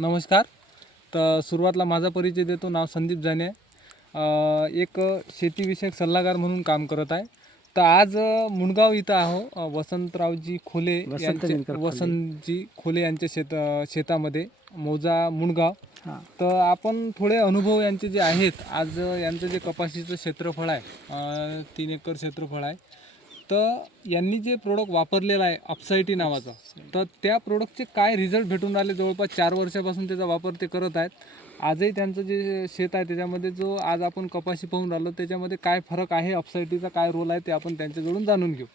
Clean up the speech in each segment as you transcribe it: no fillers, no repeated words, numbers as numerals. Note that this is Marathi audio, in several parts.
नमस्कार. तर सुरुवातीला माझा परिचय देतो. नाव संदीप जाने. एक शेतीविषयक सल्लागार म्हणून काम करत आहे. तर आज मुंडगाव इथं आहो. वसंतरावजी खोले वसंतजी खोले यांच्या शेतामध्ये मौजा मुंडगाव. तर आपण थोडे अनुभव यांचे जे आहेत, आज यांचं जे कपाशीचं क्षेत्रफळ आहे 3 एकर क्षेत्रफळ आहे. तर यांनी जे प्रोडक्ट वापरलेलं आहे अपसायटी नावाचं, तर त्या प्रोडक्टचे काय रिझल्ट भेटून राहिले, जवळपास 4 वर्षापासून त्याचा वापर ते करत आहेत. आजही त्यांचं जे शेत आहे त्याच्यामध्ये जो आज आपण कपाशी पाहून राहिलो त्याच्यामध्ये काय फरक आहे, अपसायटीचा काय रोल आहे ते आपण त्यांच्याकडून जाणून घेऊ.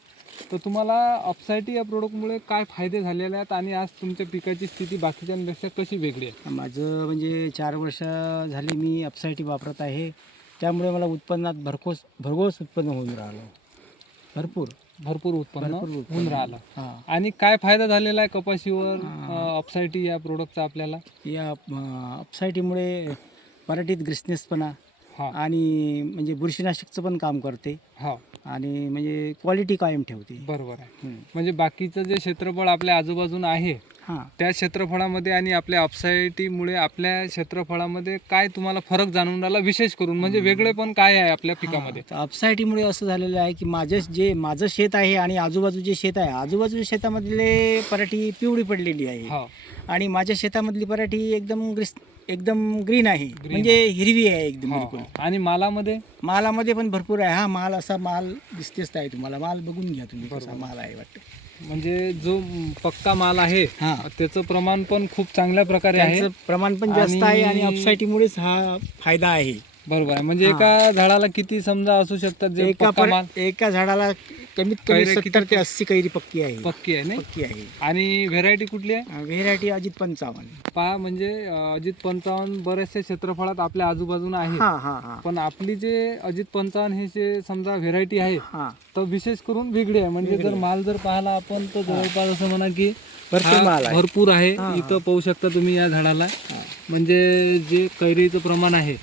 तर तुम्हाला अपसायटी या प्रोडक्टमुळे काय फायदे झालेले आहेत आणि आज तुमच्या पिकाची स्थिती बाकीच्यांपेक्षा कशी वेगळी आहे? माझं म्हणजे 4 वर्ष झाली मी अपसायटी वापरत आहे. त्यामुळे मला उत्पन्नात भरघोस उत्पन्न होऊन राहिलं. भरपूर उत्पन्न होऊन राहिलं. हां. आणि काय फायदा झालेला आहे कपाशीवर अपसायटी या प्रोडक्टचा आपल्याला? या अपसायटीमुळे पराठीत ग्रिसनेसपणा हां आणि म्हणजे बुरशीनाशकचं पण काम करते हां आणि म्हणजे क्वालिटी कायम ठेवते. बरोबर आहे. म्हणजे बाकीचं जे क्षेत्रफळ आपल्या आजूबाजूला आहे हां. त्या क्षेत्रफळामध्ये आणि आपल्या अपसायटीमुळे आपल्या क्षेत्रफळामध्ये काय तुम्हाला फरक जाणून राहिला, विशेष करून म्हणजे वेगळे पण काय आहे आपल्या पिकामध्ये? अपसायटीमुळे असं झालेलं आहे की माझं शेत आहे आणि आजूबाजूचे शेत आहे, आजूबाजूच्या शेतामधले पराठी पिवळी पडलेली आहे हो आणि माझ्या शेतामधली पराठी एकदम ग्रीन आहे, म्हणजे हिरवी आहे एकदम बिलकुल. आणि मालामध्ये पण भरपूर आहे. हा माल असा माल दिसतेच आहे तुम्हाला. माल बघून घ्या तुम्ही कसा माल आहे वाटतं. म्हणजे जो पक्का माल आहे हां. त्याचं प्रमाण पण खूप चांगल्या प्रकारे आहे. त्याचं प्रमाण पण जास्त आहे आणि अपसायटीमुळेच हा फायदा आहे. बरोबर आहे. म्हणजे एका झाडाला किती समजा असू शकतात जे पक्का माल? एका झाडाला कमीत कमी 70 ते 80 कैरी पक्की आहे. पक्की आहे नाही? पक्की आहे. आणि व्हेरायटी कुठली आहे? व्हेरायटी अजित 55. पहा म्हणजे अजित 55 बऱ्याचशा क्षेत्रफळात आपल्या आजूबाजूला आहे. हां हां हां पण आपली जे अजित 55 हे जे समजा व्हेरायटी आहे हां. तर विशेष करून वेगळी आहे. म्हणजे जर माल जर पाहिला आपण तर जवळपास असं म्हणा की भरपूर माल आहे. भरपूर आहे. इथं पाहू शकता तुम्ही या झाडाला. म्हणजे जे कैरीचं प्रमाण आहे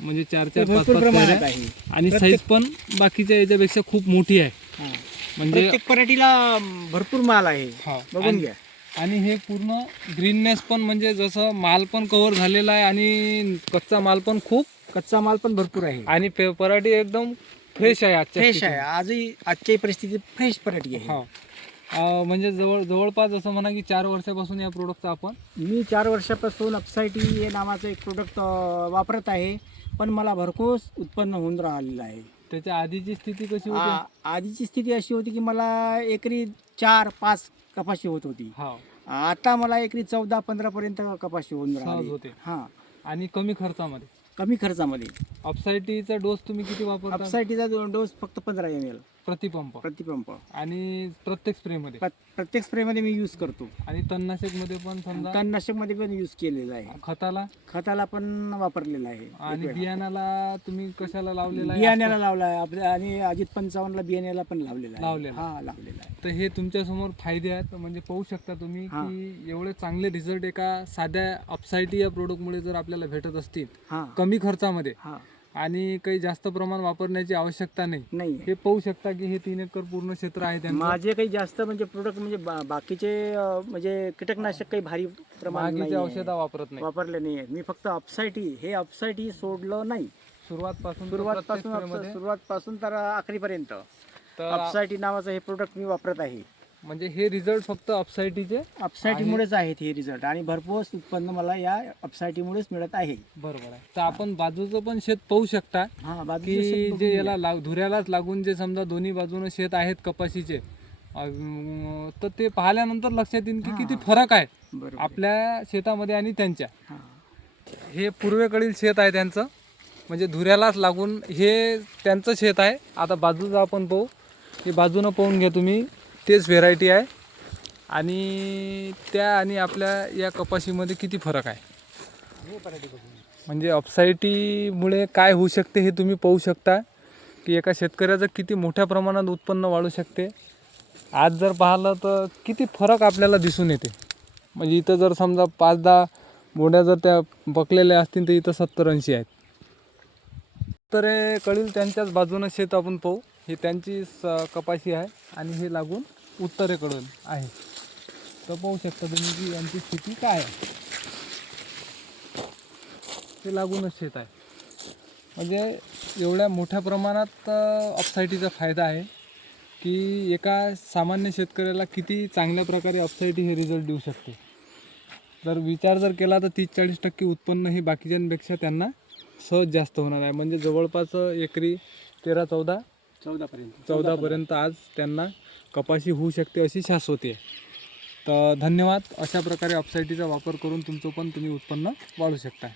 म्हणजे 4-4 भरपूर 5-5 प्रमाणात कैऱ्या आहे. आणि साईज पण बाकीच्या याच्यापेक्षा खूप मोठी आहे. म्हणजे प्रत्येक पराठीला भरपूर माल आहे. हा. बघून घ्या. आणि हे पूर्ण ग्रीननेस पण म्हणजे जसं माल पण कव्हर झालेला आहे आणि कच्चा माल पण भरपूर आहे आणि पराठी एकदम फ्रेश आहे आजच्या फ्रेश स्थितीत. आहे. आजच्या परिस्थितीत फ्रेश पराठी आहे. हा. म्हणजे जवळपास असं म्हणा की 4 वर्षापासून या प्रोडक्टचा आपण मी 4 वर्षापासून अपसायटी हे नावाचं एक प्रोडक्ट वापरत आहे. पण मला भरघोस उत्पन्न होऊन राहिलेलं आहे. त्याच्या आधीची स्थिती कशी होती? आधीची स्थिती अशी होती की मला एकरी 4-5 कपाशी होत होती. हा आता मला एकरी 14-15 पर्यंत कपाशी होऊन सहज राहिली. होते. हां. आणि कमी खर्चामध्ये. कमी खर्चामध्ये. अपसायटीचा डोस तुम्ही किती वापरता? अपसायटीचा डोस फक्त 15 ml प्रतिपंप. आणि प्रत्येक स्प्रे मध्ये प्रत्येक स्प्रेमध्ये मी यूज करतो. आणि तणनाशक मध्ये पण समजा तणनाशकमध्ये पण यूज केलेला आहे. खताला पण वापरलेला आहे. आणि बियाण्याला तुम्ही कशाला लावलेला आहे? बियाण्याला लावला आहे आपल्या आणि अजित 55ला बियाण्याला पण लावलेला आहे. लावलेला आहे. तर हे तुमच्या समोर फायदे आहेत. म्हणजे पाहू शकता तुम्ही की एवढे चांगले रिझल्ट एका साध्या अपसायटी या प्रोडक्टमुळे जर आपल्याला भेटत असतील कमी खर्चामध्ये आणि काही जास्त प्रमाण वापरण्याची आवश्यकता नाही. हे पाहू शकता की हे 3 एकर पूर्ण क्षेत्र आहे त्यांचं. माझे काही जास्त म्हणजे प्रोडक्ट म्हणजे बाकीचे म्हणजे कीटकनाशक काही भारी प्रमाणात औषध वापरले नाही आहेत. मी फक्त अपसायटी सोडलं नाही. सुरुवातपासून तर आखरीपर्यंत अपसायटी नावाचं हे प्रोडक्ट मी वापरत आहे. म्हणजे हे रिझल्ट फक्त अपसायटीमुळेच आहेत हे रिझल्ट आणि भरपूर उत्पन्न मला या अपसायटीमुळेच मिळत आहे. बरोबर आहे. तर आपण बाजूचं पण शेत पाहू शकता की जे याला धुऱ्यालाच लागून जे समजा दोन्ही बाजूने शेत आहेत कपाशीचे, तर ते पाहिल्यानंतर लक्षात येईल की किती फरक आहे आपल्या शेतामध्ये आणि त्यांच्या. हे पूर्वेकडील शेत आहे त्यांचं, म्हणजे धुऱ्यालाच लागून हे त्यांचं शेत आहे. आता बाजूचं आपण पाहू. हे बाजूनं पाहून घ्या तुम्ही. तेच व्हेरायटी आहे आणि त्या आणि आपल्या या कपाशीमध्ये किती फरक आहे. म्हणजे अपसायटीमुळे काय होऊ शकते हे तुम्ही पाहू शकता की एका शेतकऱ्याचं किती मोठ्या प्रमाणात उत्पन्न वाढू शकते. आज जर पाहिलं तर किती फरक आपल्याला दिसून येते. म्हणजे इथं जर समजा 5-10 बोंड्या जर त्या पकलेल्या असतील तर इथं 70-80 आहेत. तर हे कळील त्यांच्याच बाजूनं शेत आपण पाहू. ही त्यांची कपाशी आहे आणि हे लागून उत्तरेकडून आहे. तर पाहू शकता तुम्ही की यांची स्थिती काय आहे. ते लागूनच शेत आहे. म्हणजे एवढ्या मोठ्या प्रमाणात अपसाईटीचा फायदा आहे की एका सामान्य शेतकऱ्याला किती चांगल्या प्रकारे अपसाईटी हे रिझल्ट देऊ शकते. जर विचार जर केला तर 30-40% उत्पन्न हे बाकीच्यांपेक्षा त्यांना सहज जास्त होणार आहे. म्हणजे जवळपास एकरी 14पर्यंत आज त्यांना कपाशी होऊ शकते अशी शाश्वती आहे. तर धन्यवाद. अशा प्रकारे अपसाईटीचा वापर करून तुमचं पण तुम्ही उत्पन्न वाढवू शकता.